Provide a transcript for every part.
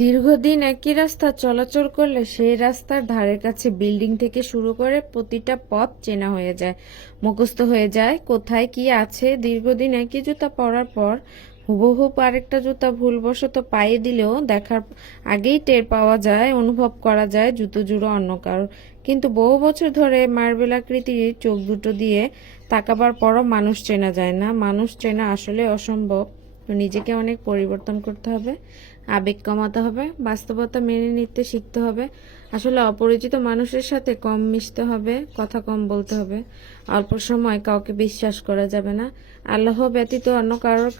দীর্ঘদিন একই রাস্তা চলাচল করলে সেই রাস্তার ধারের কাছে বিল্ডিং থেকে শুরু করে প্রতিটা পথ চেনা হয়ে যায়, মুখস্থ হয়ে যায় কোথায় কি আছে। দীর্ঘদিন একই জুতা পরার পর হুবহুব আরেকটা জুতা ভুলবশত পায়ে দিলেও দেখার আগেই টের পাওয়া যায়, অনুভব করা যায় জুতো জুড়ো অন্য কারোর। কিন্তু বহু বছর ধরে মার্বেল আকৃতির চোখ দুটো দিয়ে তাকাবার পরও মানুষ চেনা যায় না। মানুষ চেনা আসলে অসম্ভব। তো নিজেকে অনেক পরিবর্তন করতে হবে, আবেগ কমাতে হবে, বাস্তবতা মেনে নিতে শিখতে হবে। আসলে অপরিচিত মানুষের সাথে কম মিশতে হবে, কথা কম বলতে হবে। অল্প সময় কাউকে বিশ্বাস করা যাবে না। আল্লাহ ব্যতীত অন্য কারোর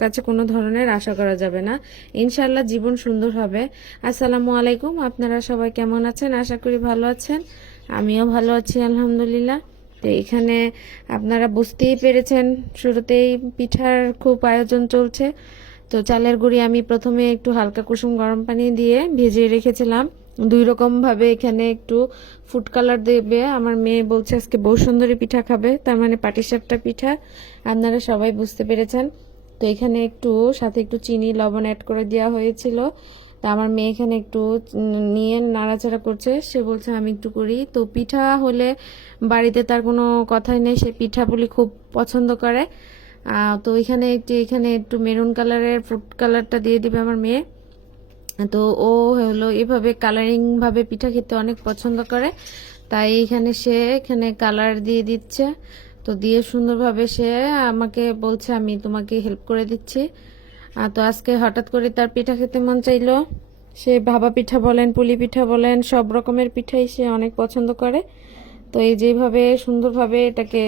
কাছে কোনো ধরনের আশা করা যাবে না। ইনশাআল্লাহ জীবন সুন্দর হবে। আসসালামু আলাইকুম, আপনারা সবাই কেমন আছেন? আশা করি ভালো আছেন। আমিও ভালো আছি আলহামদুলিল্লাহ। তো এখানে আপনারা বুঝতেই পেরেছেন, শুরুতেই পিঠার খুব আয়োজন চলছে। তো চালের গুঁড়ি আমি প্রথমে একটু হালকা কুসুম গরম পানি দিয়ে ভিজিয়ে রেখেছিলাম। দুই রকম ভাবে এখানে একটু ফুড কালার দেবে। আমার মেয়ে বলছে আজকে বহু সুন্দরী পিঠা খাবে, তার মানে পাটিসাপটা পিঠা। আপনারা সবাই বুঝতে পেরেছেন। তো এখানে একটু সাথে একটু চিনি লবণ অ্যাড করে দেওয়া হয়েছিল। তা আমার মেয়ে এখানে একটু নিয়ে নাড়াচাড়া করছে, সে বলছে আমি একটু করি। তো পিঠা হলে বাড়িতে তার কোনো কথাই নেই, সে পিঠা পুলি খুব পছন্দ করে। তো এখানে একটু মেরুন কালারের ফুড কালারটা দিয়ে দিবে আমার মেয়ে। তো ও হলো এভাবে কালারিং ভাবে পিঠা খেতে অনেক পছন্দ করে, তাই এখানে কালার দিয়ে দিচ্ছে। তো দিয়ে সুন্দরভাবে সে আমাকে বলছে আমি তোমাকে হেল্প করে দিচ্ছি। তো আজকে হঠাৎ করে তার পিঠা খেতে মন চাইলো। সে ভাপা পিঠা বলেন, পুলি পিঠা বলেন, সব রকমের পিঠাই সে অনেক পছন্দ করে। তো এই যেভাবে সুন্দরভাবে এটাকে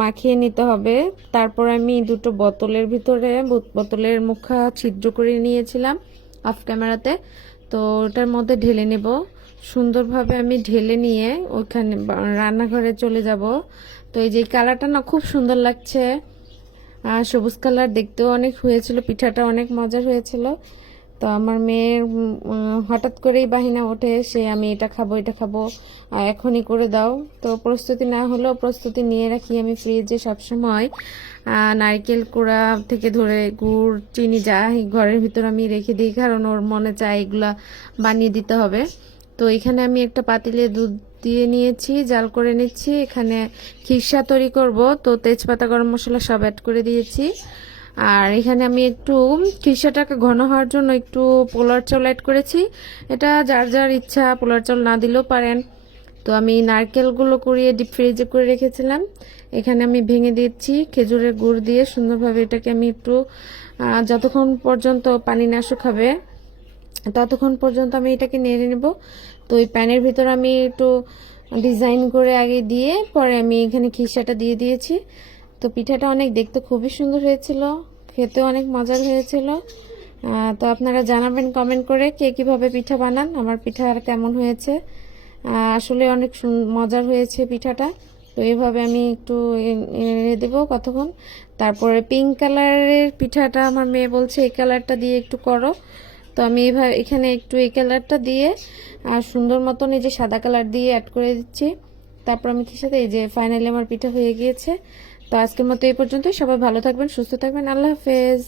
মাখিয়ে নিতে হবে। তারপর আমি দুটো বোতলের মুখা ছিদ্র করে নিয়েছিলাম অফ ক্যামেরাতে। তো ওটার মধ্যে ঢেলে নেব। সুন্দরভাবে আমি ঢেলে নিয়ে ওইখানে রান্নাঘরে চলে যাব। তো এই যে কালারটা না খুব সুন্দর লাগছে, সবুজ কালার, দেখতেও অনেক হয়েছিল, পিঠাটা অনেক মজার হয়েছিল। তো আমার মেয়ের হঠাৎ করেই বাহিনা ওঠে, সে আমি এটা খাবো এটা খাবো, এখনই করে দাও। তো প্রস্তুতি না হলেও প্রস্তুতি নিয়ে রাখি আমি ফ্রিজে সবসময়। নারকেল কোড়া থেকে ধরে গুড় চিনি যা ঘরের ভিতর আমি রেখে দিই, কারণ ওর মনে চায় এগুলা বানিয়ে দিতে হবে। তো এখানে আমি একটা পাতিলে দুধ দিয়ে নিয়েছি, জাল করে নিচ্ছি। এখানে খিরসা তৈরি করব, তো তেজপাতা গরম মশলা সব অ্যাড করে দিয়েছি। আর এখানে আমি একটু খিরসাটাকে ঘন হওয়ার জন্য একটু পোলার চাল অ্যাড করেছি। এটা যার যার ইচ্ছা, পোলার চাল না দিলেও পারেন। তো আমি নারকেলগুলো কুড়িয়ে ডিপ ফ্রিজে করে রেখেছিলাম, এখানে আমি ভেঙে দিচ্ছি। খেজুরের গুড় দিয়ে সুন্দরভাবে এটাকে আমি একটু যতক্ষণ পর্যন্ত পানি না শুকাবে ততক্ষণ পর্যন্ত আমি এটাকে নেড়ে নেব। তো এই প্যানের ভিতর আমি একটু ডিজাইন করে আগে দিয়ে পরে আমি এখানে খিরসাটা দিয়ে দিয়েছি। তো পিঠাটা অনেক দেখতে খুবই সুন্দর হয়েছিল, খেতেও অনেক মজার হয়েছিল। তো আপনারা জানাবেন কমেন্ট করে কে কীভাবে পিঠা বানান, আমার পিঠা আর কেমন হয়েছে। আসলে অনেক মজার হয়েছে পিঠাটা। তো এইভাবে আমি একটু এনে দেবো কতক্ষণ। তারপরে পিঙ্ক কালারের পিঠাটা আমার মেয়ে বলছে এই কালারটা দিয়ে একটু করো। তো আমি এইভাবে এখানে একটু এই কালারটা দিয়ে আর সুন্দর মতন এই যে সাদা কালার দিয়ে অ্যাড করে দিচ্ছি। তারপর আমি কি সাথে এই যে ফাইনালি আমার পিঠা হয়ে গিয়েছে। তো আজকের মতো এই পর্যন্তই। সবাই ভালো থাকবেন, সুস্থ থাকবেন। আল্লাহ হাফেজ।